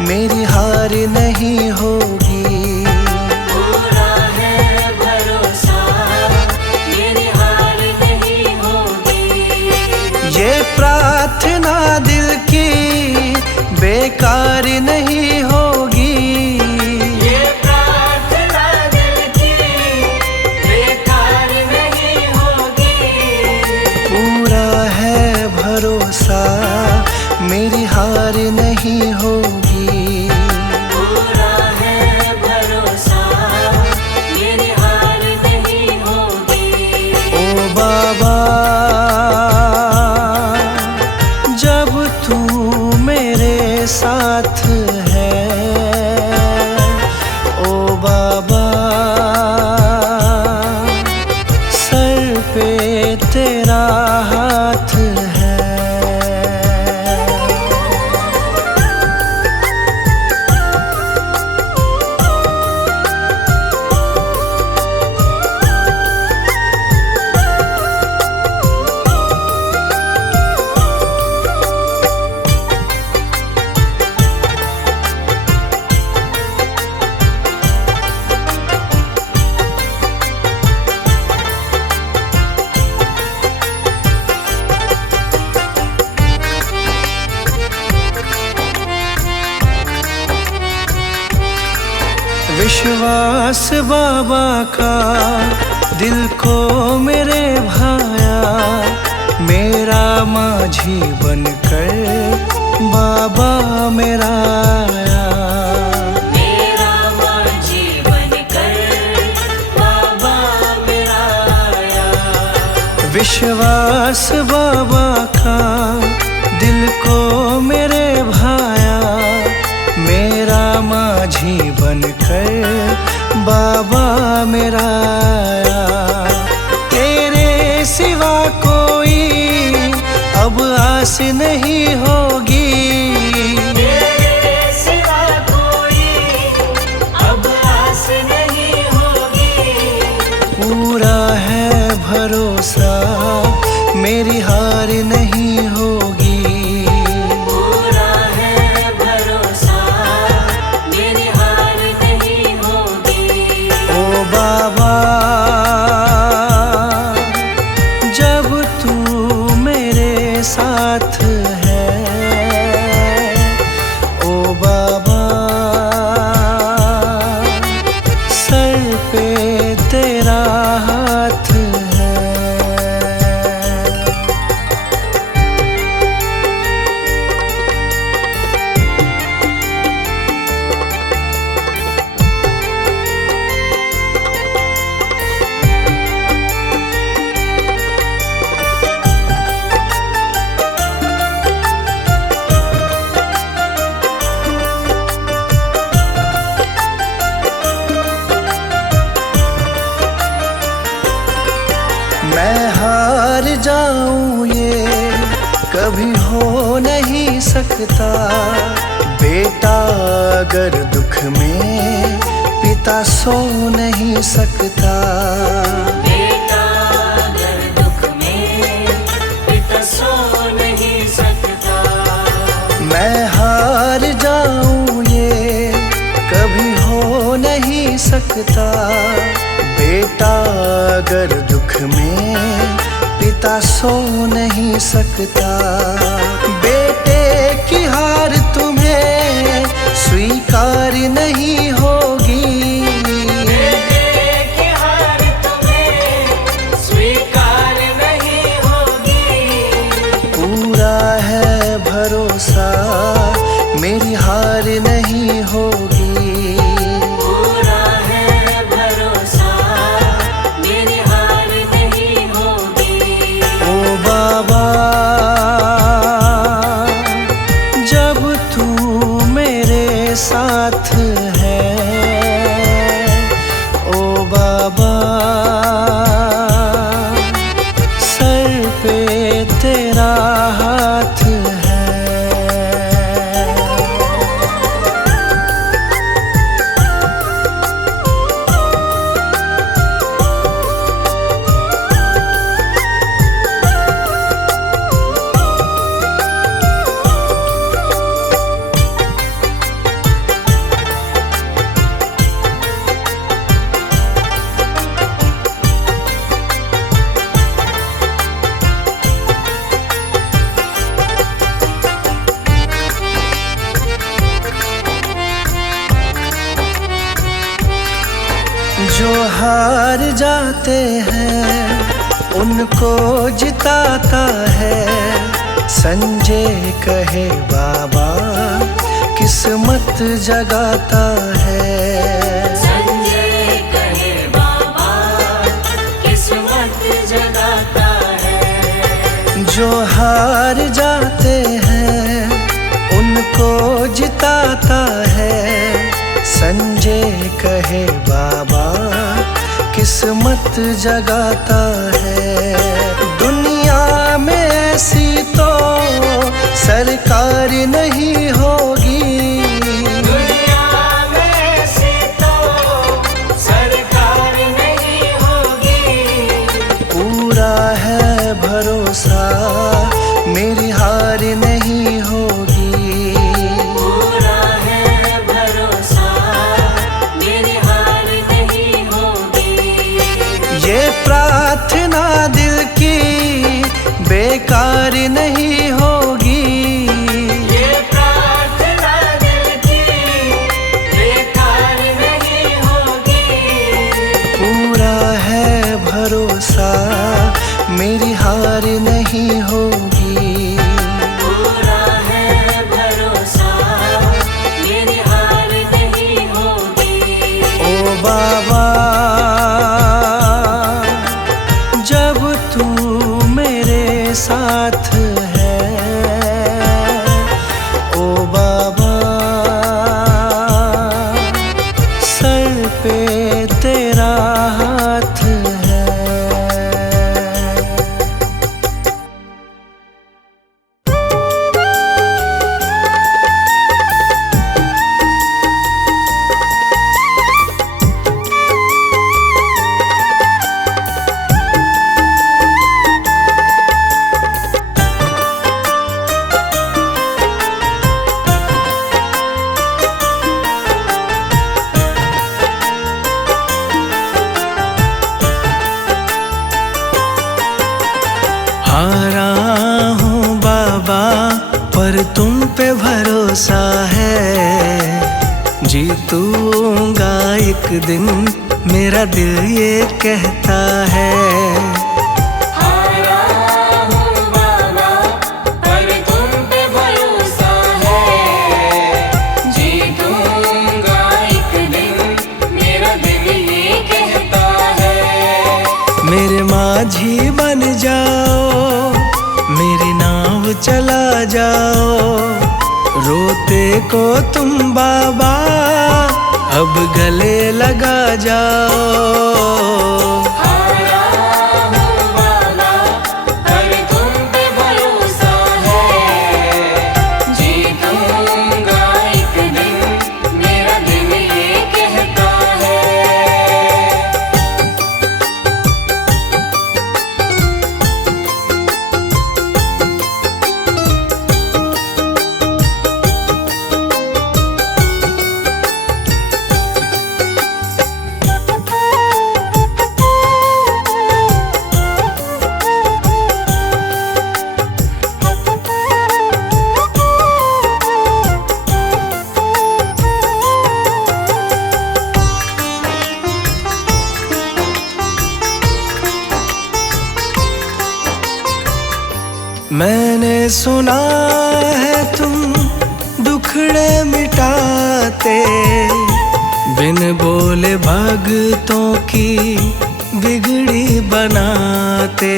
मेरी हार नहीं होगी। पूरा है भरोसा, मेरी हार नहीं होगी। ये प्रार्थना दिल की बेकार नहीं होगी। ये प्रार्थना दिल की बेकार नहीं होगी। पूरा है भरोसा, मेरी हार नहीं होगी। पूरा है भरोसा, मेरी हार नहीं होगी। ओ बाबा, जब तू मेरे साथ है, ओ बाबा, सर पे तेरा हाथ है। विश्वास बाबा का दिल को मेरे भाया, मेरा माझी बनकर बाबा मेरा आया। मेरा माझी बनकर बाबा मेरा आया। विश्वास बाबा का दिल को मेरे भाया, मेरा माझी बनकर बाबा मेरा आया। तेरे सिवा कोई अब आस नहीं होगी। तेरे सिवा कोई अब आस नहीं होगी। पूरा है भरोसा, मेरी हार नहीं होगी। पूरा है भरोसा, मेरी हार नहीं होगी। ओ बाबा, जब तू मेरे साथ है, ओ बाबा, सर पे तेरा हाथ है। मैं हार जाऊं ये कभी हो नहीं सकता। बेटा अगर दुख में, पिता सो नहीं सकता। बेटा अगर दुख में, पिता सो नहीं सकता। मैं हार जाऊं ये कभी हो नहीं सकता। बेटा अगर दुख में, पिता सो नहीं सकता। बेटे की हार तुम्हें स्वीकार नहीं होगी। बेटे की हार तुम्हें स्वीकार नहीं होगी। पूरा है भरोसा, मेरी हार नहीं होगी। पूरा है भरोसा, मेरी हार नहीं होगी। ओ बाबा, जब तू मेरे साथ है, ओ बाबा, सर पे तेरा हाथ है। जो हार जाते हैं उनको जिताता है। संजय कहे बाबा किस्मत जगाता है। संजय कहे बाबा किस्मत जगाता है। जो हार जाते हैं उनको जिताता है। संजय कहे बाबा किस्मत जगाता है। दुनिया में ऐसी तो सरकार नहीं होगी। दुनिया में ऐसी तो सरकार नहीं होगी। पूरा है भरोसा मेरी हार नहीं होगी। पूरा है भरोसा मेरी हार नहीं होगी। ये प्रार्थना दिल की बेकार नहीं होगी। ये प्रार्थना दिल की बेकार नहीं होगी। पूरा है भरोसा मेरी हार नहीं होगी। पूरा है भरोसा मेरी हार नहीं होगी। ओ बाबा जब तू मेरे साथ है। ओ बाबा सर पे तेरा हाथ है। हारा हूँ बाबा पर तुम पे भरोसा है। जीतूंगा एक दिन मेरा दिल ये कहता है। हारा हूँ बाबा पर तुम पे भरोसा है। जीतूंगा एक दिन मेरा दिल ये कहता है। मेरे माझी बन जाओ मेरी नाव चला जाओ। रोते को तुम बाबा अब गले लगा जाओ। हारा हूँ बाबा पर तुम पे भरोसा है। जीतूंगा एक दिन मेरा दिल ये कहता है। मैंने सुना है तुम दुखड़े मिटाते। बिन बोले भगतों की बिगड़ी बनाते।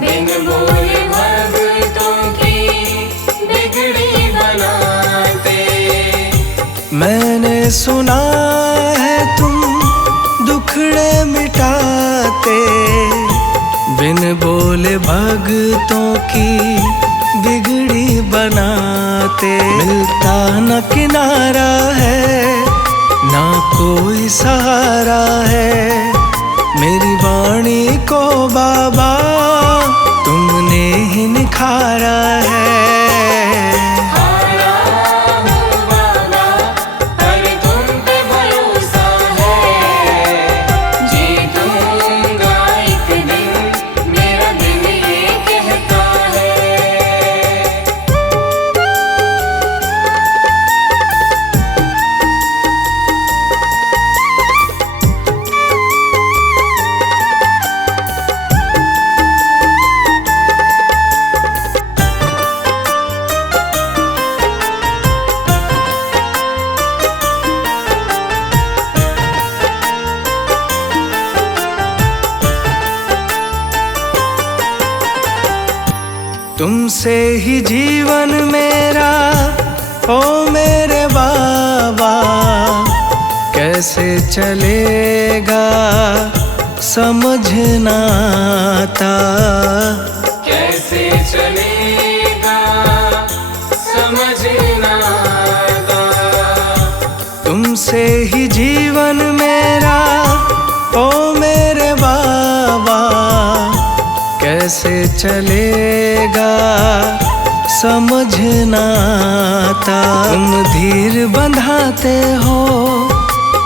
बिन बोले भगतों की बिगड़ी बनाते। मैंने सुना है तुम दुखड़े मिटाते। बिन बोले भगतों की बिगड़ी बनाते। मिलता न किनारा है ना कोई सहारा है। मेरी वाणी को बाबा तुमने ही निखारा है। हारा हूँ बाबा पर तुम पे भरोसा है। जीतूंगा एक दिन मेरा दिल ये कहता है। तुमसे ही जीवन मेरा, ओ मेरे बाबा, कैसे चलेगा समझ ना आता। कैसे चलेगा समझ ना आता। तुमसे ही जीवन मेरा, ओ मेरे बाबा, कैसे चलेगा समझ ना आता। तुम धीर बंधाते हो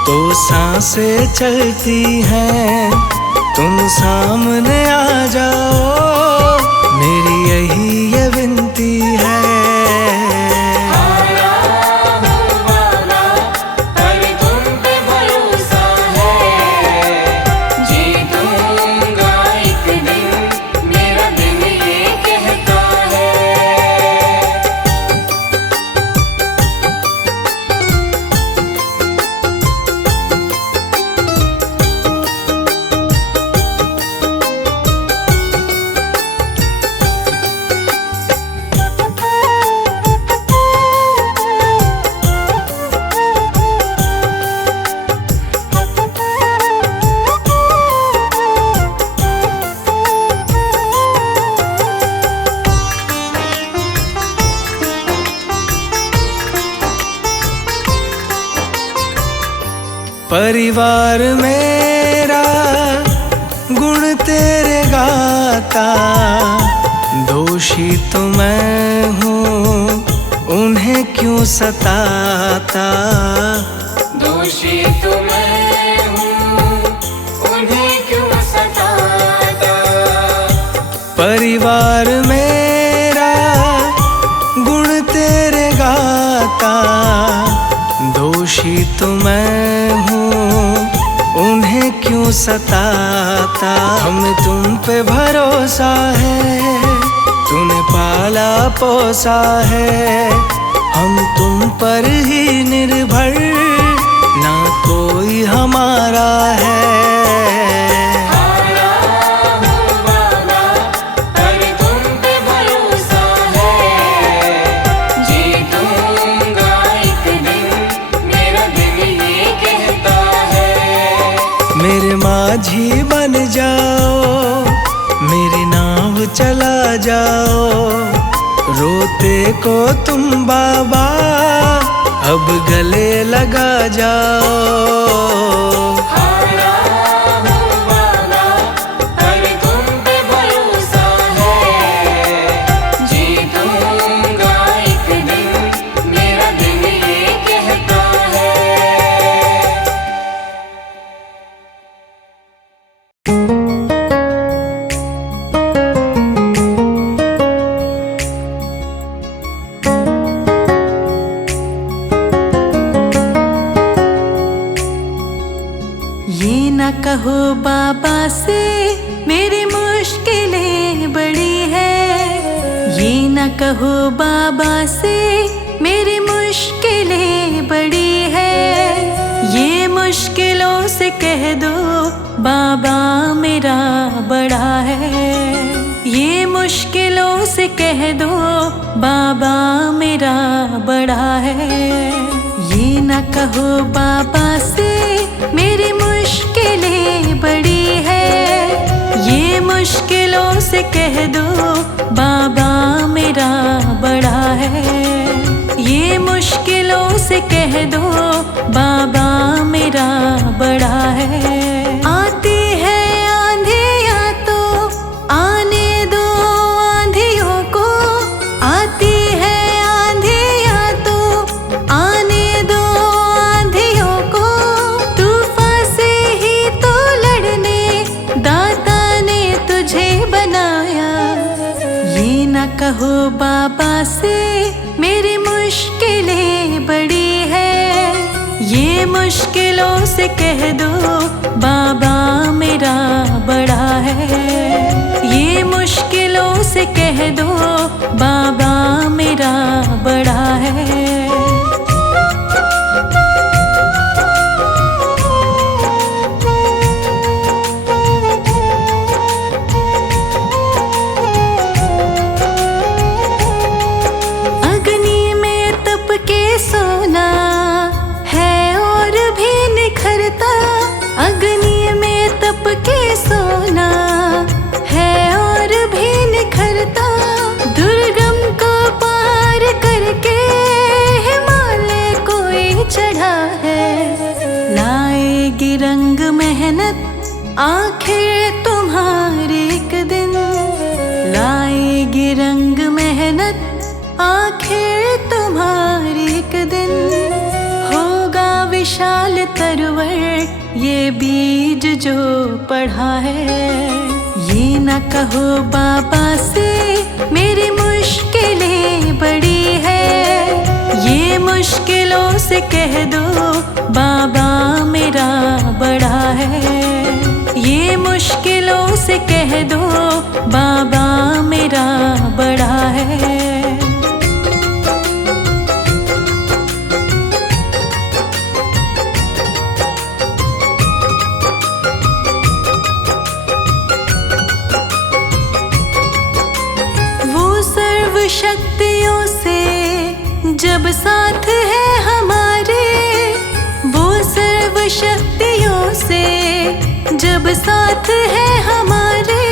तो सांसें चलती हैं, तुम सामने आ जाओ मेरी यही ये विनती है। आया हूँ बाबा, पर तुम पे भरोसा है, जीतूंगा एक दिन, मेरा दिल ये कहता है। परिवार मेरा गुण तेरे गाता, दोषी तो मैं हूँ उन्हें क्यों सताता। दोषी तो मैं हूँ, उन्हें क्यों सताता। परिवार मेरा गुण तेरे गाता, दोषी तो मैं हूँ उन्हें क्यों सताता। हमें तुम पे भरोसा है, तूने पाला पोसा है, हम तुम पर ही निर्भर, ना कोई हमारा है। आया हूँ बाबा, पर तुम पे भरोसा है, जीतूंगा एक दिन, मेरा दिल ये कहता है। मेरे माझी बन जाओ, मेरी नाव चला जाओ, रोते को तुम बाबा अब गले लगा जाओ। आया हूँ बाबा, पर तुम पे भरोसा है, जीतूंगा एक दिन, मेरा दिल ये कहता है। ये न कहो बाबा से मेरी मुश्किलें बड़ी है, ये न कहो बाबा से मेरी मुश्किलें बड़ी है। ये मुश्किलों से कह दो बाबा मेरा बड़ा है, ये मुश्किलों से कह दो बाबा मेरा बड़ा है। ये न कहो बाबा से मेरी मुश्किलें बड़ी है, ये मुश्किलों से कह दो बाबा मेरा बड़ा है। ये मुश्किलों से कह दो बाबा मेरा बड़ा है। आती है आंधियाँ तो आने दो आंधियों को, आती है आंधियाँ तो आने दो आंधियों को, तूफान से ही तो लड़ने दाता ने तुझे बनाया। ये न कहो बाबा से मेरी मुश्किलें बड़ी है, ये मुश्किलों से कह दो बाबा मेरा बड़ा है। ये मुश्किलों से कह दो बाबा मेरा बड़ा है। आखिर तुम्हारे एक दिन लाएगी रंग मेहनत। आखिर तुम्हारे एक दिन होगा विशाल तरवर ये बीज जो पढ़ा है। ये न कहो बाबा से मेरी मुश्किलें बड़ी है। ये मुश्किलों से कह दो बाबा मेरा बड़ा है। ये मुश्किलों से कह दो बाबा मेरा बड़ा है। शक्तियों से जब साथ है हमारे, वो सर्व शक्तियों से जब साथ है हमारे,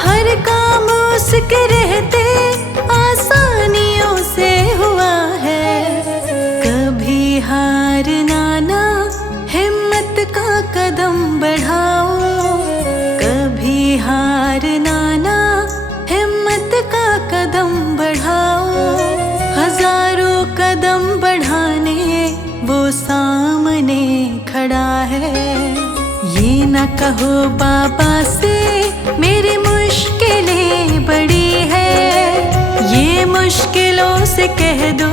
हर काम उसके रहते आसानियों से हुआ है। कभी हार ना हिम्मत का कदम बढ़ाओ। कभी हार ना हिम्मत का कदम बढ़ाओ। हजारों कदम बढ़ाने वो सामने खड़ा है। ये न कहो बाबा से मेरी मुश्किलें बड़ी है। ये मुश्किलों से कह दो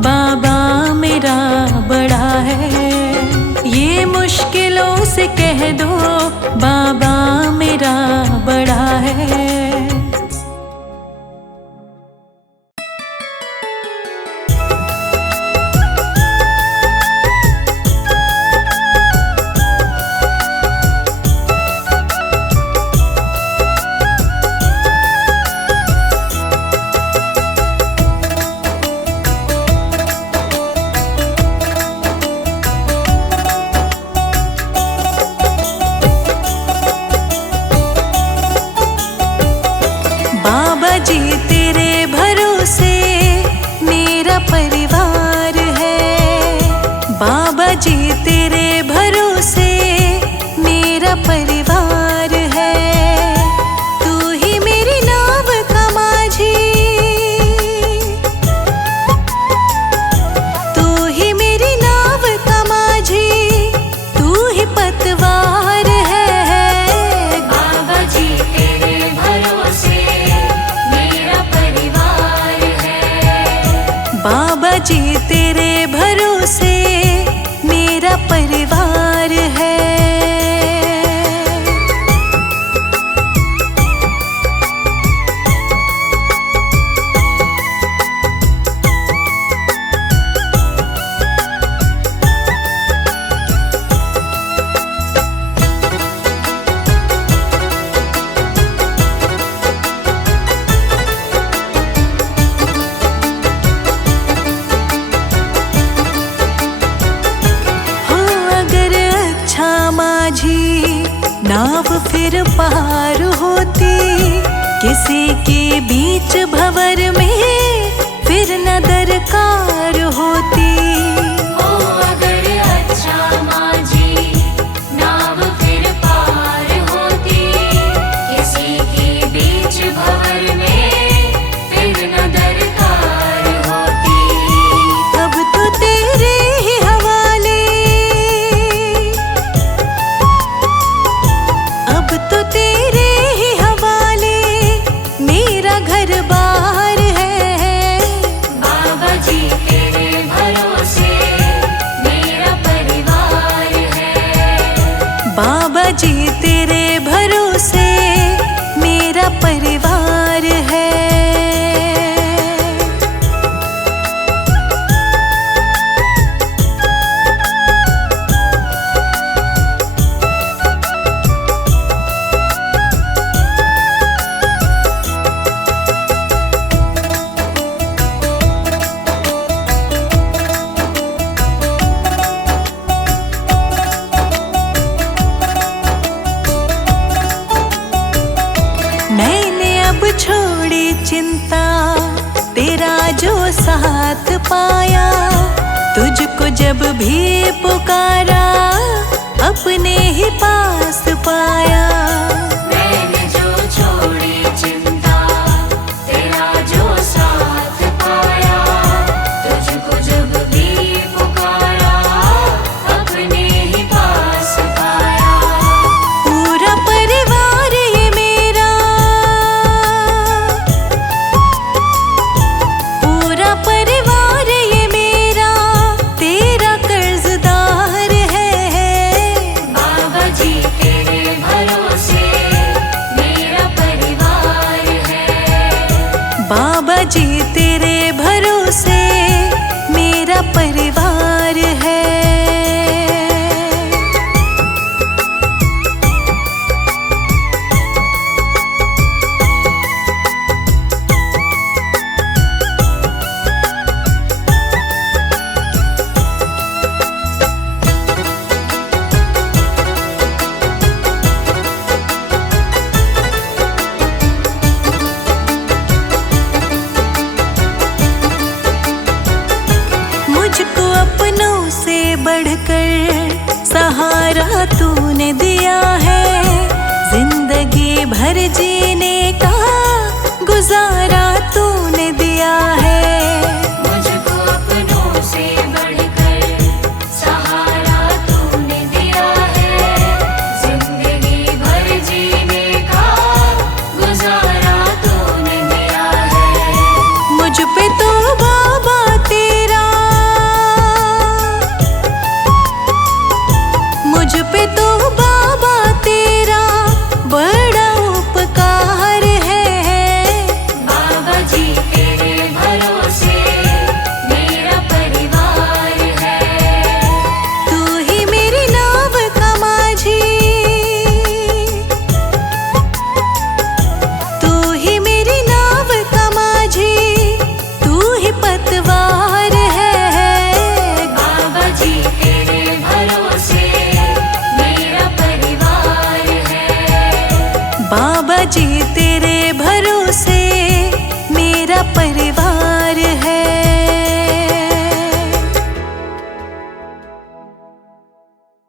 बाबा मेरा बड़ा है। ये मुश्किलों से कह दो बाबा मेरा बड़ा है। जी तेरे भरोसे मेरा परिवार है। तू ही मेरी नाव का माझी, तू ही मेरी नाव का माझी, तू ही पतवार है। बाबा जी तेरे भरोसे मेरा परिवार है। बाबा जी तेरे भरोसे मेरा परिवार है। नाव फिर पार होती किसी के बीच भंवर में, फिर न दरकार होती। ओ अगर अच्छा माझी नाव फिर पार होती किसी के बीच भंवर में, फिर न दरकार होती। अब तो तेरे ही हवाले, अब तो तेरे ही हवाले मेरा घर बार है। बाबा जी तेरे भरोसे मेरा परिवार है। बाबा जी तेरे भरोसे मेरा परिवार है। छोड़ी चिंता तेरा जो साथ पाया, तुझको जब भी पुकारा अपने ही पास पाया। मैंने जो छोड़ी चिंता, तेरा जो साथ पाया, तुझको जब भी पुकारा अपने ही पास पाया। पूरा परिवार ये मेरा, पूरा परिवार ये मेरा तेरा कर्जदार है। बाबा जी तेरे भरोसे मेरा परिवार है। बाबा जी तेरे भरोसे मेरा परिवार है। मुझको अपनों से बढ़कर सहारा तूने दिया है। जिंदगी भर जी